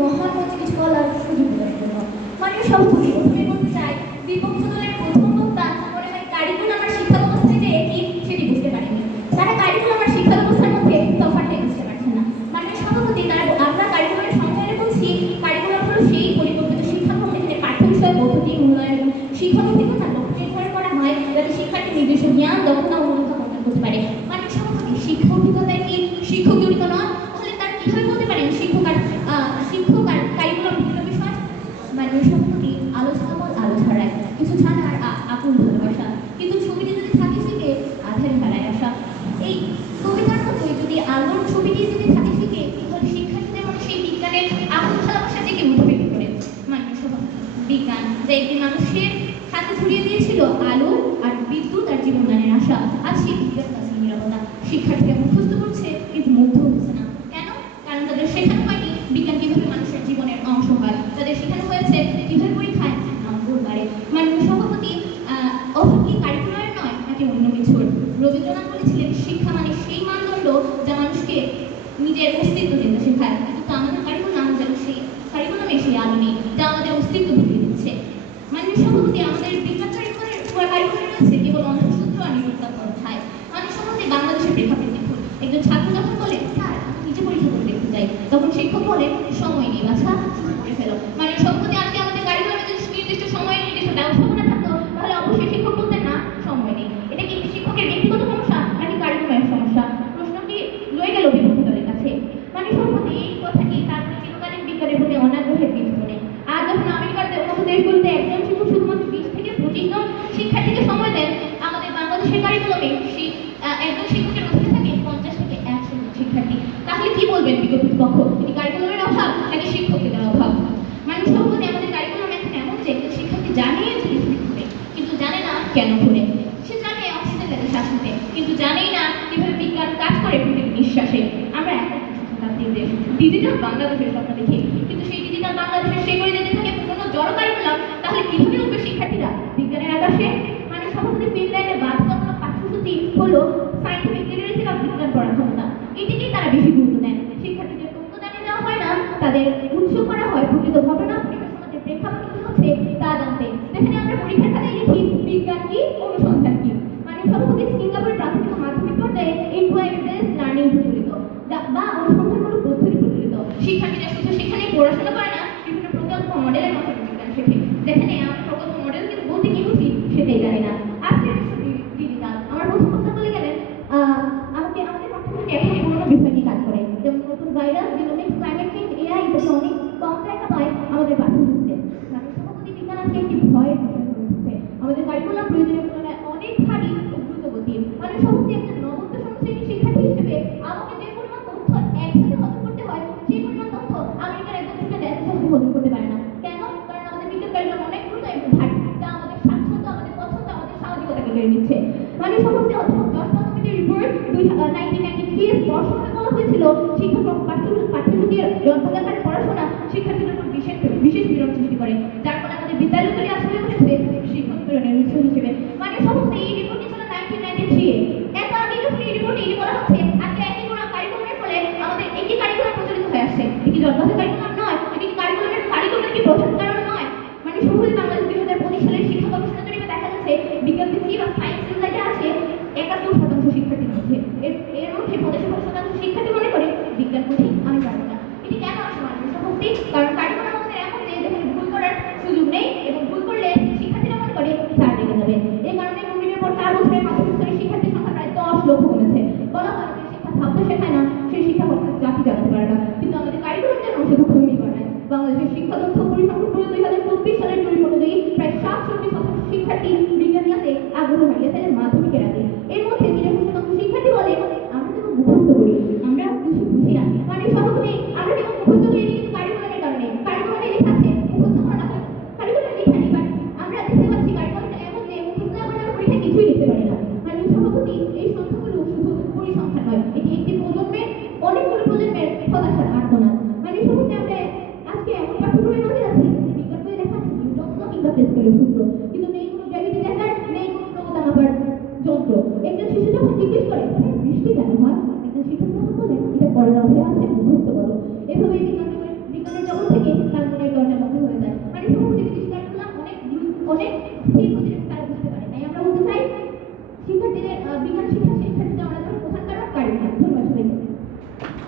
মহামঞ্চে কিছু বলার সুযোগ দেওয়ার জন্য মাননীয় সভাপতি শিক্ষা মধ্যে হলো সেই পরিকল্পিত শিক্ষাক্রম যেখানে পাঠ্য বিষয় পদ্ধতি মূল্যায়ন লক্ষ্য নির্ধারণ করা হয়, যাতে শিক্ষার্থী নিজস্ব জ্ঞান, দক্ষতা অনুভব করতে পারে। মাননীয় সভাপতি কি শিক্ষক জড়িত নন তাহলে তার কীভাবে বলতে পারেন শিক্ষক আর আহ, শিক্ষক আর কারিকুলাম ভিন্ন বিষয় মাননীয় সভাপতি আলোচনা বল আলো ছড়ায় কিছু ছাড়ার আ- আপন ভালোবাসা কিন্তু ছবিটি যদি থাকে শিখে আধারে হারায় আসা এই কবিতার মতোই যদি আলোর ছবিটি যদি থাকে শিখে তাহলে শিক্ষার্থীদের মনে সেই বিজ্ঞানের আপন ভালোবাসা থেকে উঠবে কি করে মাননীয় সভাপতি বিজ্ঞান যা একটি মানুষের হাতে ছড়িয়ে দিয়েছিল আলো আর বিদ্যুৎ আর জীবনদানের আশা আজ সেই বিজ্ঞান শিক্ষার্থীরা মুখস্থ করছে, কিন্তু মুগ্ধ হচ্ছে না। কেন? কারণ তাদের শেখানো হয়নি বিজ্ঞান কীভাবে মানুষের জীবনের অংশ হয়। তাদের শেখানো হয়েছে কীভাবে পরীক্ষায় নম্বর বাড়ে মাননীয় সভাপতি অভাব কি কারিকুলার নয় নাকি অন্য কিছুর রবীন্দ্রনাথ বলেছিলেন, শিক্ষা মানে সেই মানদণ্ড যা মানুষকে নিজের অস্তিত্ব দিতে শেখায়। কিন্তু আমাদের কারিকুলাম যেন সেই, কারিকুলামে সেই আলো নেই যা আমাদের অস্তিত্ব ভুলিয়ে দিচ্ছে মাননীয় সভাপতি আর আমি বলতেন, না, সময় নেই। এটা কি শিক্ষকের ব্যক্তিগত সমস্যা নাকি কারিকুলামের সমস্যা? প্রশ্নটি রয়ে গেল বিপক্ষ কাছে। মাননীয় সভাপতি এই কথাটি তারপরে চিরকালীন বিজ্ঞানের প্রতি অনাগ্রহের বীজ বলে আজ যখন আমেরিকার তাহলে কি বলবেন বিগত পক্ষ এটি কারিকুলামের অভাব নাকি শিক্ষকদের অভাব? মানে সভাপতি আমাদের কারিকুলাম এখন এমন যে শিক্ষার্থী জানে যে লিখতে কিন্তু জানে না কেন করে সে জানে অক্সিজেন লাগে শ্বাস নিতে, কিন্তু জানেই না কীভাবে বিজ্ঞান কাজ করে প্রতিটি নিঃশ্বাসে। আমরা এখন ডিজিটাল বাংলাদেশের স্বপ্ন দেখি, কিন্তু সেই ডিজিটাল বাংলাদেশের সেই করে যদি থাকে পুরনো জড় কারিকুলাম তাহলে কীভাবে উঠবে শিক্ষার্থীরা বিজ্ঞানের আকাশে মানে সভাপতি ফিনল্যান্ডের বাধ্যতামূলক পাঠ্যসূচি হলো সায়েন্টিফিক লিটারেসি বা বিজ্ঞান পড়ার ক্ষমতা এটিকেই তারা বেশি গুরুত্ব দেন শিক্ষার্থীদের জানিয়ে দেওয়া হয় না, তাদের উৎস করা হয় প্রকৃত ঘটনা প্রকৃত সমাজের প্রেক্ষাপট কি হচ্ছে তা জানতে। যেখানে আমরা পরীক্ষার খাতায় লিখি বিজ্ঞান কি, অনুসন্ধান কি। মানে সভাপতি সিঙ্গাপুরের প্রাথমিক ও মাধ্যমিক পর্যায়ে ইনকোয়ারি বেসড লার্নিং প্রচলিত বা অনুসন্ধানমূলক পদ্ধতি প্রচলিত। শিক্ষার্থীরা শুধু সেখানে পড়াশোনা করে না, বিভিন্ন প্রকল্প মডেলের মাধ্যমে বিজ্ঞান শেখে। যেখানে আমরা প্রকল্প মডেল কিন্তু বলতে কি বুঝি সেটাই জানি না। ডি- ডিজিটাল আমার প্রথম প্রস্তাব বলে গেলেন আমাকে আমাদের পাঠ্যপুস্তকে এখন বিষয় কাজ করে। যেমন নতুন virus genomics climate change AI ইত্যাদি অনেক কম জায়গা আমাদের পাঠ্যপুস্তকে মানে সভাপতি বিজ্ঞান আজকে একটি ভয়ের বিষয় আমাদের কারিকুলাম প্রয়োজনীয় তুলনায় অনেক ভারী ও দ্রুতগতির। মানে সভাপতি একজন নবম দশম শিক্ষার্থী হিসেবে আমাকে যে পরিমাণ তথ্য একসাথে হজম করতে হয় সেই পরিমাণ তথ্য আমেরিকার একজন স্টুডেন্ট এত হজম করতে পারে না। কেন? কারণ আমাদের বিজ্ঞান কারিকুলাম অনেক দ্রুত এবং ভারী। যা আমাদের স্বাচ্ছন্দ্য, আমাদের পছন্দ, আমাদের সামাজিকতাকে কেড়ে নিচ্ছে। মানে সভাপতি অধ্যাপক কমিটির রিপোর্ট দুই নাইনটিন নাইনটি বর্ষণ করা হয়েছিল শিক্ষাক্রম পাঠ্যপুস্তকের পাঠ্যসূচির গ্রন্থাগারের পড়াশোনা শিক্ষার্থীদের উপর বিশেষ বিশেষ পীড়ন সৃষ্টি করে যার ফলে আমাদের বিদ্যালয়গুলি আসলে বসেছে শিক্ষক পীড়নের উৎস হিসেবে মানে সমস্ত এই রিপোর্টটি ছিল নাইনটিন নাইনটি থ্রি এত আগে যখন এই রিপোর্টে এটি বলা হচ্ছে আজকে একই কোনো কারিকুলামের ফলে আমাদের একই কারিকুলাম প্রচলিত হয়ে আসছে এটি জন্মগত কারিকুলাম নয় এটি কি কারিকুলামের কারিকুলামের কি প্রধান কারণ নয় মানে সভাপতি বাংলাদেশ দুই হাজার পঁচিশ সালের শিক্ষা গবেষণা জরিপে দেখা যাচ্ছে বিজ্ঞান ভিত্তিক বা সায়েন্স রেজাল্টে আছে একাত্তর শতাংশ শিক্ষার্থীর মধ্যে এর এর মধ্যে পঁচাশি শতাংশ শিক্ষার্থী মনে করে বিজ্ঞান কঠিন আমি পারব না এটি কেন আসে মানুষের শক্তি কারণ কারিকুলাম আমাদের এমন যে যেখানে ভুল করার সুযোগ নেই এবং ভুল করলে শিক্ষার্থীরা মনে করে স্যার রেগে যাবে এই কারণে কোভিডের পর চার বছরের মাধ্যমিক স্তরের শিক্ষার্থীর সংখ্যা কমেছে। বলা হয় যে শিক্ষা শেখায় না। শিশু যখন জিজ্ঞেস করে হ্যাঁ, বৃষ্টি কেন হয়? একজন শিক্ষক তখন বলেন এটা পড়ার অধ্যায় আছে, মুখস্থ করো। এভাবে বিজ্ঞানের বিজ্ঞানের জগৎ থেকে তার মনের দরজা বন্ধ হয়ে যায়। মানে সমস্ত জিনিসটা অনেক অনেক